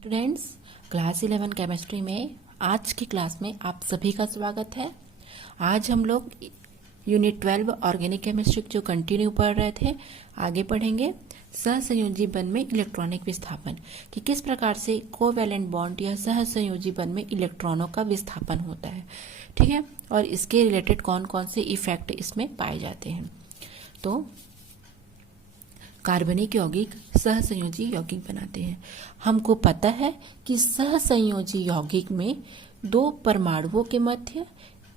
Students, class 11 chemistry में आज की क्लास में आप सभी का स्वागत है। आज हम लोग यूनिट 12 ऑर्गेनिक केमिस्ट्री जो कंटिन्यू पढ़ रहे थे आगे पढ़ेंगे। सहसंयोजी बंध में इलेक्ट्रॉनिक विस्थापन कि किस प्रकार से कोवैलेंट बॉन्ड या सहसंयोजी बंध में इलेक्ट्रॉनों का विस्थापन होता है, ठीक है, और इसके रिलेटेड कौन कौन से इफेक्ट इसमें पाए जाते हैं। तो कार्बनिक यौगिक सहसंयोजी यौगिक बनाते हैं। हमको पता है कि सहसंयोजी यौगिक में दो परमाणुओं के मध्य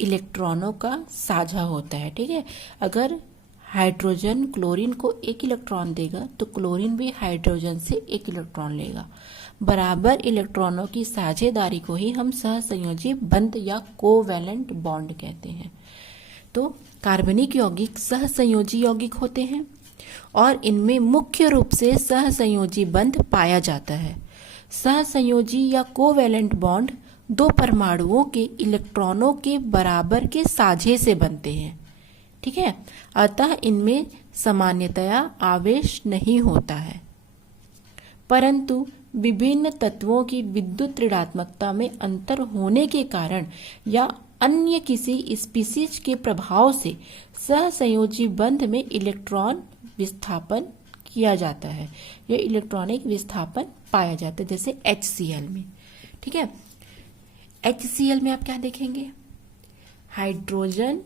इलेक्ट्रॉनों का साझा होता है, ठीक है। अगर हाइड्रोजन क्लोरीन को एक इलेक्ट्रॉन देगा तो क्लोरीन भी हाइड्रोजन से एक इलेक्ट्रॉन लेगा। बराबर इलेक्ट्रॉनों की साझेदारी को ही हम सहसंयोजी बंध या कोवैलेंट बॉन्ड कहते हैं। तो कार्बनिक यौगिक सहसंयोजी यौगिक होते हैं और इनमें मुख्य रूप से सहसंयोजी बंध पाया जाता है। सहसंयोजी या कोवैलेंट बॉन्ड दो परमाणुओं के इलेक्ट्रॉनों के बराबर के साझे से बनते हैं, ठीक है। अतः इनमें सामान्यतया आवेश नहीं होता है, परंतु विभिन्न तत्वों की विद्युत ऋणात्मकता में अंतर होने के कारण या अन्य किसी स्पीसीज के प्रभाव से सहसंयोजी बंध में इलेक्ट्रॉन विस्थापन किया जाता है या इलेक्ट्रॉनिक विस्थापन पाया जाता है, जैसे HCl में, ठीक है। HCl में आप क्या देखेंगे, हाइड्रोजन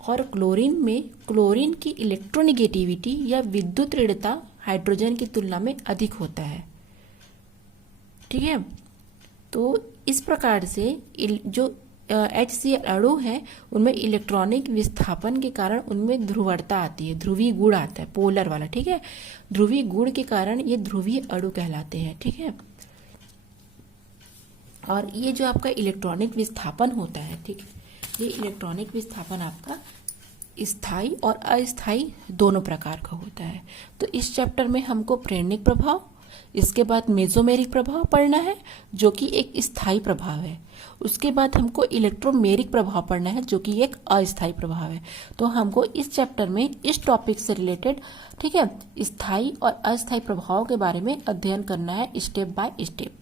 और क्लोरीन में क्लोरीन की इलेक्ट्रोनेगेटिविटी या विद्युत ऋणता हाइड्रोजन की तुलना में अधिक होता है, ठीक है। तो इस प्रकार से जो HCl अणु है उनमें इलेक्ट्रॉनिक विस्थापन के कारण उनमें ध्रुवणता आती है, ध्रुवीय गुण आता है, पोलर वाला, ठीक है। ध्रुवीय गुण के कारण ये ध्रुवीय अणु कहलाते हैं, ठीक है। और ये जो आपका इलेक्ट्रॉनिक विस्थापन होता है, ठीक, ये इलेक्ट्रॉनिक विस्थापन आपका स्थायी और अस्थायी दोनों प्रकार का होता है। तो इस चैप्टर में हमको प्रेरणिक प्रभाव, इसके बाद मेसोमेरिक प्रभाव पढ़ना है जो कि एक स्थायी प्रभाव है। उसके बाद हमको इलेक्ट्रोमेरिक प्रभाव पढ़ना है जो कि एक अस्थायी प्रभाव है। तो हमको इस चैप्टर में इस टॉपिक से रिलेटेड, ठीक है, स्थायी और अस्थायी प्रभाव के बारे में अध्ययन करना है स्टेप बाय स्टेप।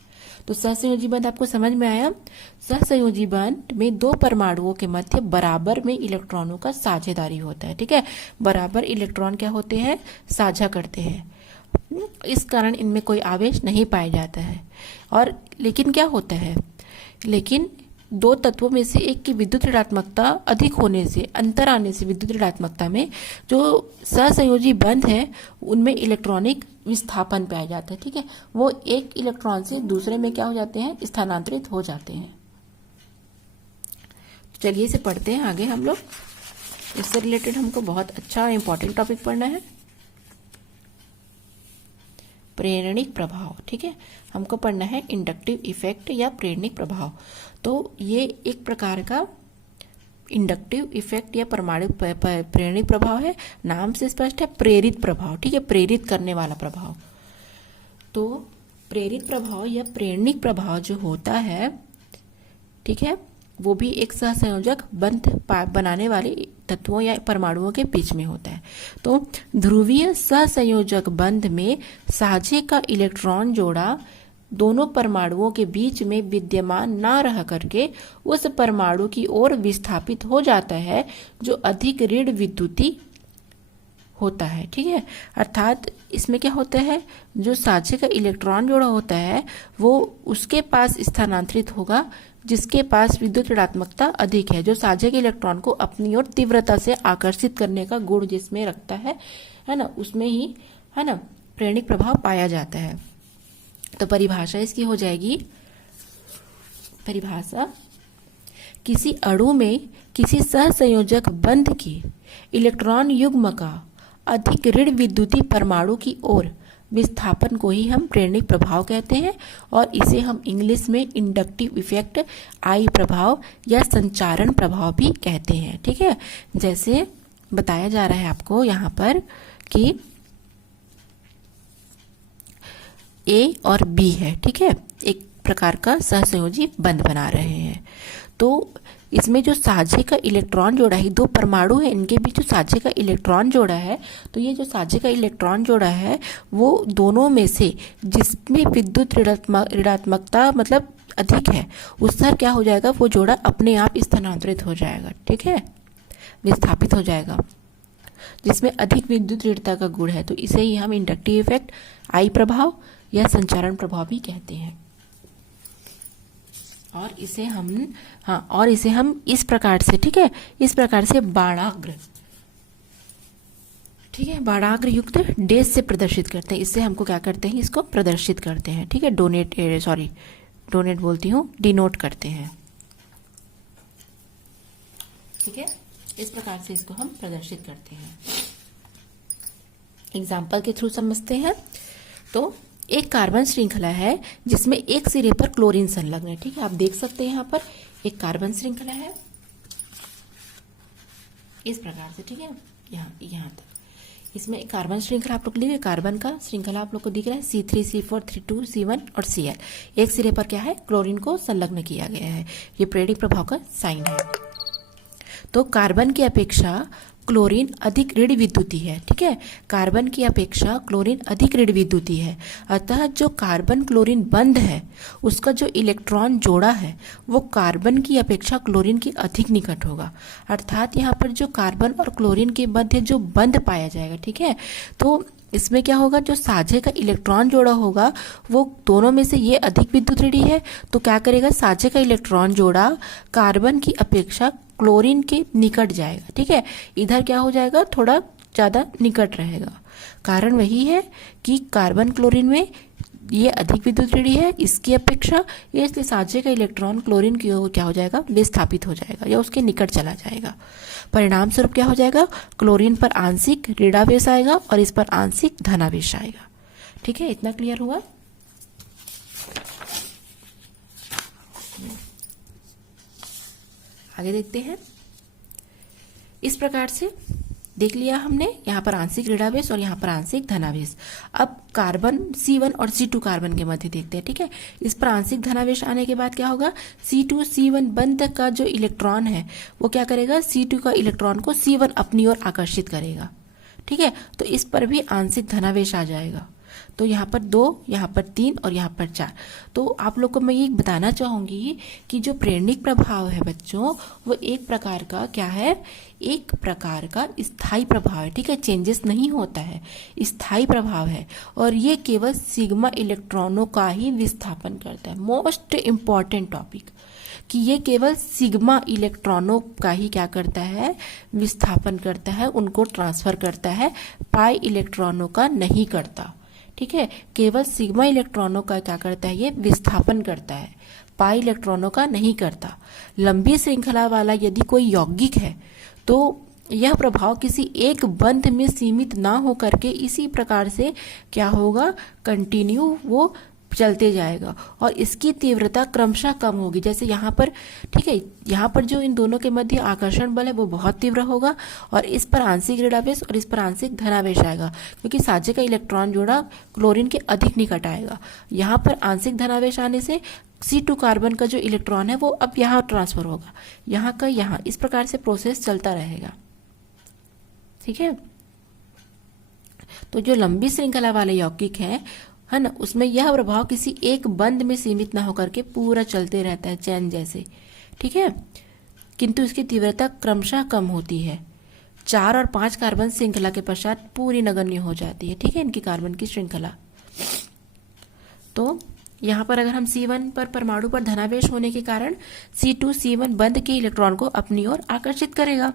तो सहसंयोजी बंध आपको समझ में आया। सहसंयोजी बंध में दो परमाणुओं के मध्य बराबर में इलेक्ट्रॉनों का साझेदारी होता है, ठीक है। बराबर इलेक्ट्रॉन क्या होते हैं, साझा करते हैं, इस कारण इनमें कोई आवेश नहीं पाया जाता है। और लेकिन क्या होता है, लेकिन दो तत्वों में से एक की विद्युत ऋणात्मकता अधिक होने से, अंतर आने से विद्युत ऋणात्मकता में जो सहसंयोजी बंध है उनमें इलेक्ट्रॉनिक विस्थापन पाया जाता है, ठीक है। वो एक इलेक्ट्रॉन से दूसरे में क्या हो जाते हैं, स्थानांतरित हो जाते हैं। चलिए इसे पढ़ते हैं आगे हम लोग। इससे रिलेटेड हमको बहुत अच्छा इंपॉर्टेंट टॉपिक पढ़ना है, प्रेरणिक प्रभाव, ठीक है। हमको पढ़ना है इंडक्टिव इफेक्ट या प्रेरणिक प्रभाव। तो ये एक प्रकार का इंडक्टिव इफेक्ट या परमाणु प्रेरणिक प्रभाव है, नाम से स्पष्ट है, प्रेरित प्रभाव, ठीक है, प्रेरित करने वाला प्रभाव। तो प्रेरित प्रभाव या प्रेरणिक प्रभाव जो होता है, ठीक है, वो भी एक सहसंयोजक बंध बनाने वाले तत्वों या परमाणुओं के बीच में होता है। तो ध्रुवीय सहसंयोजक बंध में साझे का इलेक्ट्रॉन जोड़ा दोनों परमाणुओं के बीच में विद्यमान ना रह करके उस परमाणु की ओर विस्थापित हो जाता है जो अधिक ऋण विद्युती होता है, ठीक है। अर्थात इसमें क्या होता है, जो साझे का इलेक्ट्रॉन जोड़ा होता है वो उसके पास स्थानांतरित होगा जिसके पास विद्युत ऋणात्मकता अधिक है, जो साझे के इलेक्ट्रॉन को अपनी ओर तीव्रता से आकर्षित करने का गुण जिसमें रखता है ना, उसमें ही, है ना, प्रेरणिक प्रभाव पाया जाता है। तो परिभाषा इसकी हो जाएगी, परिभाषा, किसी अणु में किसी सहसंयोजक बंध की इलेक्ट्रॉन युग्म का अधिक ऋण विद्युती परमाणु की ओर विस्थापन को ही हम प्रेरणिक प्रभाव कहते हैं और इसे हम इंग्लिश में इंडक्टिव इफेक्ट, आई प्रभाव या संचारण प्रभाव भी कहते हैं, ठीक है। जैसे बताया जा रहा है आपको यहाँ पर कि ए और बी है, ठीक है, एक प्रकार का सहसंयोजी बंध बना रहे हैं। तो इसमें जो साझे का इलेक्ट्रॉन जोड़ा है, दो परमाणु है, इनके बीच जो साझे का इलेक्ट्रॉन जोड़ा है, तो ये जो साझे का इलेक्ट्रॉन जोड़ा है वो दोनों में से जिसमें विद्युत ऋणात्मकता मतलब अधिक है, उस पर क्या हो जाएगा, वो जोड़ा अपने आप स्थानांतरित हो जाएगा, ठीक है, विस्थापित हो जाएगा। जिसमें अधिक विद्युत ऋणता का गुण है, तो इसे ही हम इंडक्टिव इफेक्ट, आई प्रभाव या संचारण प्रभाव भी कहते हैं। और इसे हम इस प्रकार से, ठीक है, इस प्रकार से बाणाग्र, ठीक है, बाणाग्र युक्त डैश से प्रदर्शित करते हैं। इससे हमको क्या करते हैं, इसको प्रदर्शित करते हैं, ठीक है, डोनेट बोलती हूँ, डिनोट करते हैं, ठीक है, इस प्रकार से इसको हम प्रदर्शित करते हैं। एग्जाम्पल के थ्रू समझते हैं। तो एक कार्बन श्रृंखला है जिसमें एक सिरे पर क्लोरीन संलग्न है, ठीक है, आप देख सकते हैं यहाँ पर एक कार्बन श्रृंखला है इस प्रकार से, ठीक है, यहाँ तक। इसमें कार्बन श्रृंखला आप लोग लिखे, कार्बन का श्रृंखला आप लोग को दिख रहा है C3, C4, C2, C1 और Cl। एक सिरे पर क्या है, क्लोरीन को संलग्न किया गया है। ये प्रेरक प्रभाव का साइन है। तो कार्बन की अपेक्षा क्लोरीन अधिक ऋण विद्युती है, ठीक है, कार्बन की अपेक्षा क्लोरीन अधिक ऋण विद्युती है। अतः जो कार्बन क्लोरीन बंध है उसका जो इलेक्ट्रॉन जोड़ा है वो कार्बन की अपेक्षा क्लोरीन की अधिक निकट होगा। अर्थात यहाँ पर जो कार्बन और क्लोरीन के मध्य जो बंध पाया जाएगा, ठीक है, तो इसमें क्या होगा, जो साझे का इलेक्ट्रॉन जोड़ा होगा वो दोनों में से ये अधिक विद्युत ऋणी है, तो क्या करेगा, साझे का इलेक्ट्रॉन जोड़ा कार्बन की अपेक्षा क्लोरीन के निकट जाएगा, ठीक है, इधर क्या हो जाएगा, थोड़ा ज़्यादा निकट रहेगा। कारण वही है कि कार्बन क्लोरीन में ये अधिक विद्युत ऋणी है इसकी अपेक्षा, इसलिए साझे का इलेक्ट्रॉन क्लोरीन की ओर क्या हो जाएगा, विस्थापित हो जाएगा या उसके निकट चला जाएगा। परिणाम स्वरूप क्या हो जाएगा, क्लोरीन पर आंशिक ऋणावेश आएगा और इस पर आंशिक धनावेश आएगा, ठीक है, इतना क्लियर हुआ। आगे देखते हैं। इस प्रकार से देख लिया हमने, यहाँ पर आंशिक ऋणावेश और यहाँ पर आंशिक धनावेश। अब कार्बन C1 और C2 कार्बन के मध्य देखते हैं, ठीक है, इस पर आंशिक धनावेश आने के बाद क्या होगा, C2 C1 बंध का जो इलेक्ट्रॉन है वो क्या करेगा, C2 का इलेक्ट्रॉन को C1 अपनी ओर आकर्षित करेगा, ठीक है, तो इस पर भी आंशिक धनावेश आ जाएगा। तो यहाँ पर 2, यहाँ पर 3 और यहाँ पर 4। तो आप लोग को मैं ये बताना चाहूंगी कि जो प्रेरणिक प्रभाव है बच्चों, वो एक प्रकार का क्या है, एक प्रकार का स्थायी प्रभाव है, ठीक है, चेंजेस नहीं होता है, स्थायी प्रभाव है और ये केवल सिग्मा इलेक्ट्रॉनों का ही विस्थापन करता है। मोस्ट इम्पॉर्टेंट टॉपिक कि ये केवल सिग्मा इलेक्ट्रॉनों का ही क्या करता है, विस्थापन करता है, उनको ट्रांसफर करता है, पाई इलेक्ट्रॉनों का नहीं करता, ठीक है, केवल सिग्मा इलेक्ट्रॉनों का क्या करता है, ये विस्थापन करता है, पाई इलेक्ट्रॉनों का नहीं करता। लंबी श्रृंखला वाला यदि कोई यौगिक है तो यह प्रभाव किसी एक बंध में सीमित ना हो करके इसी प्रकार से क्या होगा, कंटिन्यू वो चलते जाएगा और इसकी तीव्रता क्रमशः कम होगी। जैसे यहाँ पर, ठीक है, यहाँ पर जो इन दोनों के मध्य आकर्षण बल है वो बहुत तीव्र होगा और इस पर आंशिक ऋणावेश और इस पर आंशिक धनावेश आएगा, क्योंकि साझे का इलेक्ट्रॉन जोड़ा क्लोरीन के अधिक निकट आएगा। यहाँ पर आंशिक धनावेश आने से C2 कार्बन का जो इलेक्ट्रॉन है वो अब यहाँ ट्रांसफर होगा, यहाँ का यहाँ, इस प्रकार से प्रोसेस चलता रहेगा, ठीक है। तो जो लंबी श्रृंखला वाले यौगिक है ना, उसमें यह प्रभाव किसी एक बंध में सीमित ना होकर के पूरा चलते रहता है, चैन जैसे, ठीक है, किंतु इसकी तीव्रता क्रमशः कम होती है। 4 और 5 कार्बन श्रृंखला के पश्चात पूरी नगण्य हो जाती है, ठीक है, इनकी कार्बन की श्रृंखला। तो यहाँ पर अगर हम C1 पर परमाणु पर धनावेश होने के कारण C2 C1 बंध के इलेक्ट्रॉन को अपनी ओर आकर्षित करेगा,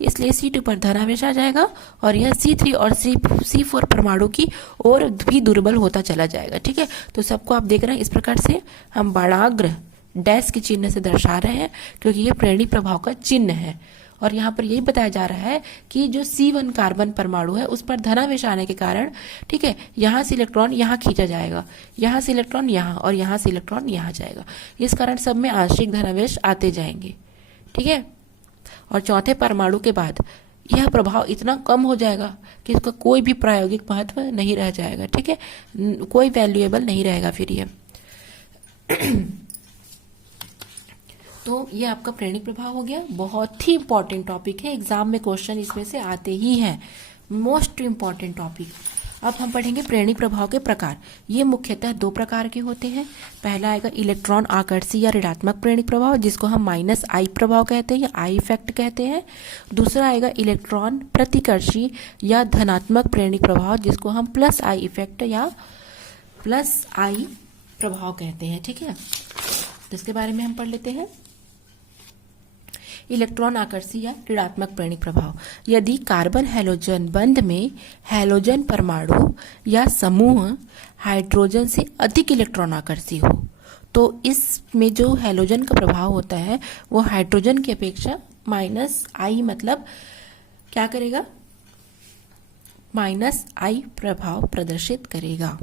इसलिए C2 पर धनावेश आ जाएगा और यह C3 और C4 परमाणु की ओर भी दुर्बल होता चला जाएगा, ठीक है। तो सबको आप देख रहे हैं, इस प्रकार से हम बाणाग्र डैश के चिन्ह से दर्शा रहे हैं क्योंकि यह प्रेरणिक प्रभाव का चिन्ह है। और यहाँ पर यही बताया जा रहा है कि जो C1 कार्बन परमाणु है उस पर धनावेश आने के कारण, ठीक है, यहाँ से इलेक्ट्रॉन यहाँ खींचा जाएगा, यहाँ से इलेक्ट्रॉन यहाँ और यहाँ से इलेक्ट्रॉन यहाँ जाएगा, इस कारण सब में आंशिक धनावेश आते जाएंगे, ठीक है। और चौथे परमाणु के बाद यह प्रभाव इतना कम हो जाएगा कि इसका कोई भी प्रायोगिक महत्व नहीं रह जाएगा, ठीक है, कोई वैल्यूएबल नहीं रहेगा फिर ये। तो ये आपका प्रेरणिक प्रभाव हो गया, बहुत ही इंपॉर्टेंट टॉपिक है, एग्जाम में क्वेश्चन इसमें से आते ही हैं, मोस्ट इंपॉर्टेंट टॉपिक। अब हम पढ़ेंगे प्रेरणिक प्रभाव के प्रकार। ये मुख्यतः दो प्रकार के होते हैं। पहला आएगा इलेक्ट्रॉन आकर्षी या ऋणात्मक प्रेरणिक प्रभाव, जिसको हम -I प्रभाव कहते हैं या I इफेक्ट कहते हैं। दूसरा आएगा इलेक्ट्रॉन प्रतिकर्षी या धनात्मक प्रेरणिक प्रभाव, जिसको हम +I इफेक्ट या +I प्रभाव कहते हैं। ठीक है, तो इसके बारे में हम पढ़ लेते हैं। इलेक्ट्रॉन आकर्षी या ऋणात्मक प्रेरणिक प्रभाव। यदि कार्बन हैलोजन बंध में हैलोजन परमाणु या समूह हाइड्रोजन से अधिक इलेक्ट्रॉन आकर्षी हो, तो इसमें जो हैलोजन का प्रभाव होता है वो हाइड्रोजन की अपेक्षा -I मतलब क्या करेगा, -I प्रभाव प्रदर्शित करेगा।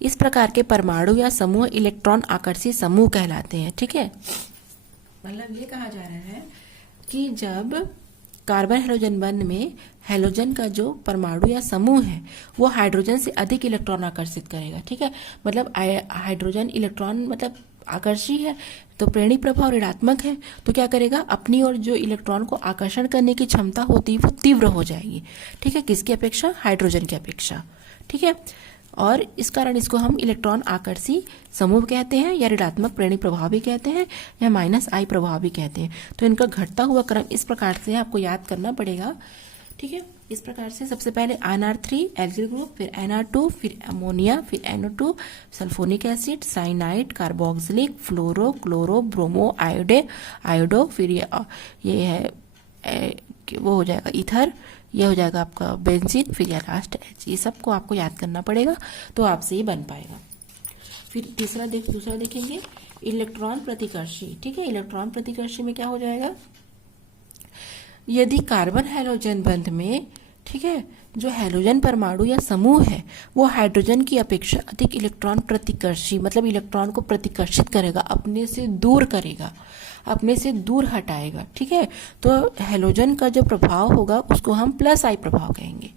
इस प्रकार के परमाणु या समूह इलेक्ट्रॉन आकर्षी समूह कहलाते हैं। ठीक है, मतलब ये कहा जा रहा है कि जब कार्बन हैलोजन बंध में हैलोजन का जो परमाणु या समूह है वो हाइड्रोजन से अधिक इलेक्ट्रॉन आकर्षित करेगा। ठीक है, मतलब हाइड्रोजन इलेक्ट्रॉन मतलब आकर्षी है, तो प्रेरणिक प्रभाव ऋणात्मक है, तो क्या करेगा, अपनी ओर जो इलेक्ट्रॉन को आकर्षण करने की क्षमता होती है वो तीव्र हो जाएगी। ठीक है, किसकी अपेक्षा, हाइड्रोजन की अपेक्षा। ठीक है, और इस कारण इसको हम इलेक्ट्रॉन आकर्षी समूह कहते हैं या ऋणात्मक प्रेरणिक प्रभाव भी कहते हैं या -I प्रभाव भी कहते हैं। तो इनका घटता हुआ क्रम इस प्रकार से आपको याद करना पड़ेगा। ठीक है, इस प्रकार से सबसे पहले NR3 एल्किल ग्रुप, फिर NR2, फिर अमोनिया, फिर NO2 sulphonic acid, cyanide, carboxylic, fluoro, chloro, bromo, iodo, फिर ये है वो हो जाएगा ईथर, ये हो जाएगा आपका बेंजीन, फिर या लास्ट H। ये सबको आपको याद करना पड़ेगा तो आपसे ही बन पाएगा। फिर दूसरा देखेंगे इलेक्ट्रॉन प्रतिकर्षी। ठीक है, इलेक्ट्रॉन प्रतिकर्षी में क्या हो जाएगा, यदि कार्बन हैलोजन बंध में, ठीक है, जो हैलोजन परमाणु या समूह है वो हाइड्रोजन की अपेक्षा अधिक इलेक्ट्रॉन प्रतिकर्षी मतलब इलेक्ट्रॉन को प्रतिकर्षित करेगा, अपने से दूर करेगा, अपने से दूर हटाएगा। ठीक है, तो हैलोजन का जो प्रभाव होगा उसको हम +I प्रभाव कहेंगे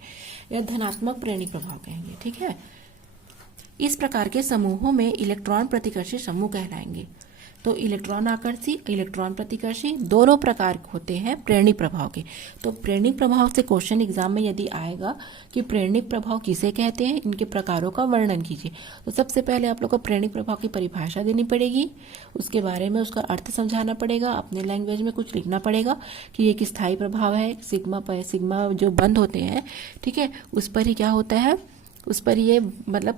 या धनात्मक प्रेरणिक प्रभाव कहेंगे। ठीक है, इस प्रकार के समूहों में इलेक्ट्रॉन प्रतिकर्षी समूह कहलाएंगे। तो इलेक्ट्रॉन आकर्षी, इलेक्ट्रॉन प्रतिकर्षी दोनों प्रकार होते हैं प्रेरणिक प्रभाव के। तो प्रेरणिक प्रभाव से क्वेश्चन एग्जाम में यदि आएगा कि प्रेरणिक प्रभाव किसे कहते हैं, इनके प्रकारों का वर्णन कीजिए, तो सबसे पहले आप लोग को प्रेरणिक प्रभाव की परिभाषा देनी पड़ेगी, उसके बारे में उसका अर्थ समझाना पड़ेगा, अपने लैंग्वेज में कुछ लिखना पड़ेगा कि ये एक स्थायी प्रभाव है, सिग्मा जो बंद होते हैं, ठीक है, उस पर ही क्या होता है, उस पर ये मतलब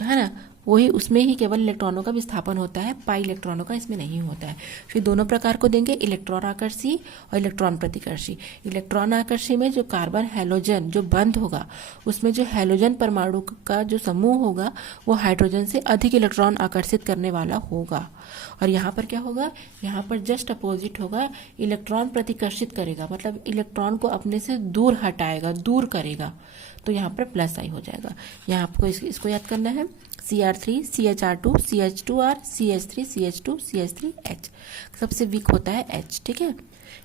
है ना, वही उसमें ही केवल इलेक्ट्रॉनों का विस्थापन होता है, पाई इलेक्ट्रॉनों का इसमें नहीं होता है। फिर दोनों प्रकार को देंगे, इलेक्ट्रॉन आकर्षी और इलेक्ट्रॉन प्रतिकर्षी। इलेक्ट्रॉन आकर्षी में जो कार्बन हैलोजन जो बंद होगा उसमें जो हैलोजन परमाणु का जो समूह होगा वो हाइड्रोजन से अधिक इलेक्ट्रॉन आकर्षित करने वाला होगा। और यहाँ पर क्या होगा, यहाँ पर जस्ट अपोजिट होगा, इलेक्ट्रॉन प्रतिकर्षित करेगा मतलब इलेक्ट्रॉन को अपने से दूर हटाएगा, दूर करेगा, तो यहाँ पर +I हो जाएगा। यहाँ आपको इसको याद करना है, Cr3 CHR2 CH2R CH3 CH2 CH3H। सबसे वीक होता है H। ठीक है,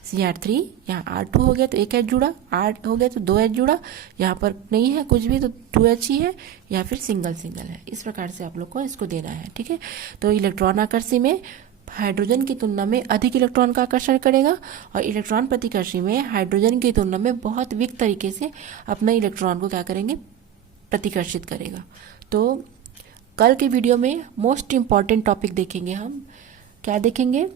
Cr3 यहाँ R2 हो गया तो एक H जुड़ा, R हो गया तो 2 H जुड़ा, यहाँ पर नहीं है कुछ भी तो 2H ही है या फिर सिंगल है। इस प्रकार से आप लोग को इसको देना है। ठीक है, तो इलेक्ट्रॉन आकर्षी में हाइड्रोजन की तुलना में अधिक इलेक्ट्रॉन का आकर्षण करेगा और इलेक्ट्रॉन प्रतिकर्षी में हाइड्रोजन की तुलना में बहुत वीक तरीके से अपना इलेक्ट्रॉन को क्या करेंगे, प्रतिकर्षित करेगा। तो कल के वीडियो में मोस्ट इम्पॉर्टेंट टॉपिक देखेंगे हम, क्या देखेंगे,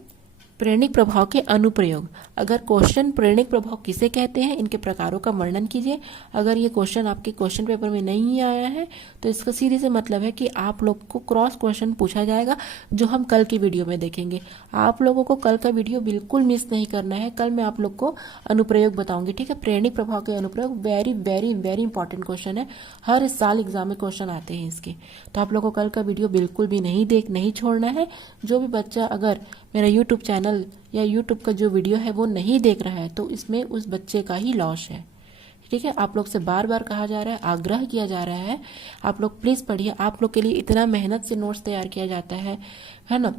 प्रेरणिक प्रभाव के अनुप्रयोग। अगर क्वेश्चन प्रेरणिक प्रभाव किसे कहते हैं, इनके प्रकारों का वर्णन कीजिए। अगर ये क्वेश्चन आपके क्वेश्चन पेपर में नहीं आया है तो इसका सीधे से मतलब है कि आप लोग को क्रॉस क्वेश्चन पूछा जाएगा, जो हम कल की वीडियो में देखेंगे। आप लोगों को कल का वीडियो बिल्कुल मिस नहीं करना है। कल मैं आप लोग को अनुप्रयोग बताऊंगी। ठीक है, प्रेरणिक प्रभाव के अनुप्रयोग very very very important question है, हर साल एग्जाम में क्वेश्चन आते हैं इसके। तो आप लोग को कल का वीडियो बिल्कुल भी नहीं छोड़ना है। जो भी बच्चा अगर मेरा यूट्यूब चैनल या यूट्यूब का जो वीडियो है वो नहीं देख रहा है तो इसमें उस बच्चे का ही लॉस है। ठीक है, आप लोग से बार बार कहा जा रहा है, आग्रह किया जा रहा है, आप लोग प्लीज पढ़िए। आप लोग के लिए इतना मेहनत से नोट्स तैयार किया जाता है ना,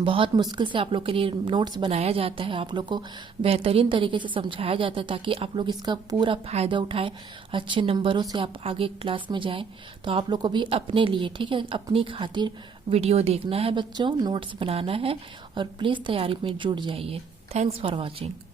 बहुत मुश्किल से आप लोग के लिए नोट्स बनाया जाता है, आप लोग को बेहतरीन तरीके से समझाया जाता है ताकि आप लोग इसका पूरा फायदा उठाएं, अच्छे नंबरों से आप आगे क्लास में जाएं। तो आप लोग को भी अपने लिए, ठीक है, अपनी खातिर वीडियो देखना है बच्चों, नोट्स बनाना है और प्लीज़ तैयारी में जुट जाइए। Thanks for watching.